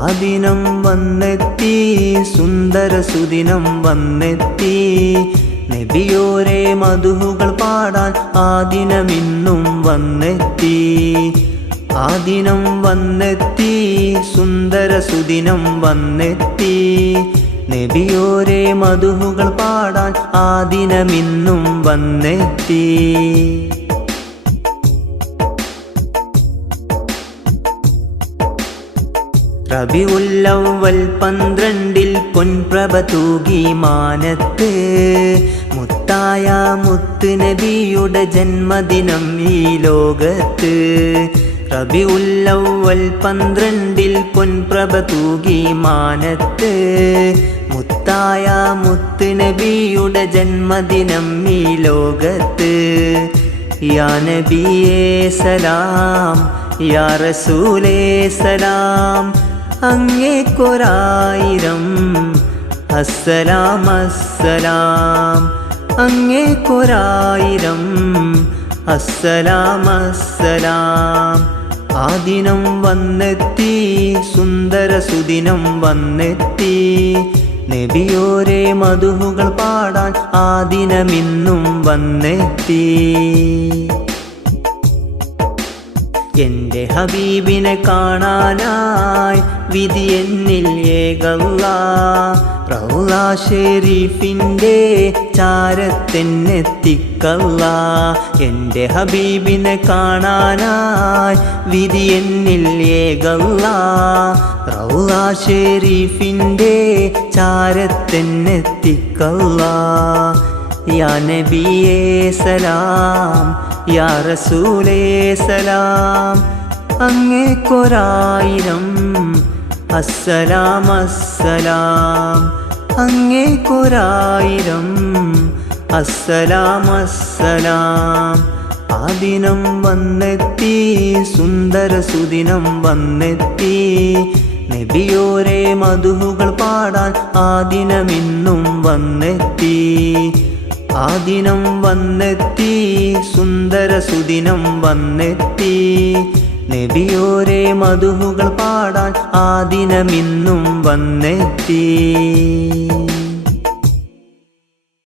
ആ ദിനം വന്നെത്തി, സുന്ദര സുദിനം വന്നെത്തി. നബിയോരെ മധുഹുകൾ പാടാൻ ആ ദിനമിന്നും വന്നെത്തി. ആ ദിനം വന്നെത്തി, സുന്ദര സുദിനം വന്നെത്തി. നബിയോരെ മധുഹുകൾ പാടാൻ ആ ദിനമിന്നും വന്നെത്തി. റബീഉൽ അവ്വൽ 12 പൊൻപ്രഭ തൂകി മാനത്ത്. മുത്തായ മുത്ത് നബിയുടെ ജന്മദിനം ഈ ലോകത്ത്. റബീഉൽ അവ്വൽ 12 പൊൻപ്രഭ തൂകി മാനത്ത്. മുത്തായ മുത്ത് നബിയുടെ ജന്മദിനം ഈ ലോകത്ത്. യാ നബിയേ സലാം, യാ റസൂലേ സലാം. അങ്ങേക്കൊരായിരം അസ്സലാം അസ്സലാം. അങ്ങേക്കൊരായിരം അസ്സലാം അസ്സലാം. ആ ദിനം വന്നെത്തി, സുന്ദര സുദിനം വന്നെത്തി. നബിയോരെ മധുഹുകൾ പാടാൻ ആ ദിനമിന്നും വന്നെത്തി. എൻ്റെ ഹബീബിനെ കാണാനായി വിധി എന്നിൽ ഏകല്ലാഹ്. റൗള ഷരീഫിൻ്റെ ചാരത്തെന്നെത്തിക്കല്ലാഹ്. എൻ്റെ ഹബീബിനെ കാണാനായി വിധി എന്നിൽ ഏകല്ലാഹ്. റൗള ഷരീഫിൻ്റെ ചാരത്തെന്നെത്തിക്കല്ലാഹ്. യാ നബിയേ സലാം, യാ റസൂലേ സലാം. അങ്ങേക്കൊരായിരം അസ്സലാം അസ്സലാം. അങ്ങേക്കൊരായിരം അസ്സലാം അസ്സലാം. ആ ദിനം വന്നെത്തി, സുന്ദര സുദിനം വന്നെത്തി. നബിയോരെ മധുഹുകൾ പാടാൻ ആ ദിനമിന്നും വന്നെത്തി. ആ ദിനം വന്നെത്തി, സുന്ദര സുദിനം വന്നെത്തി. നബിയോരെ മധുഹുകൾ പാടാൻ ആ ദിനമിന്നും വന്നെത്തി.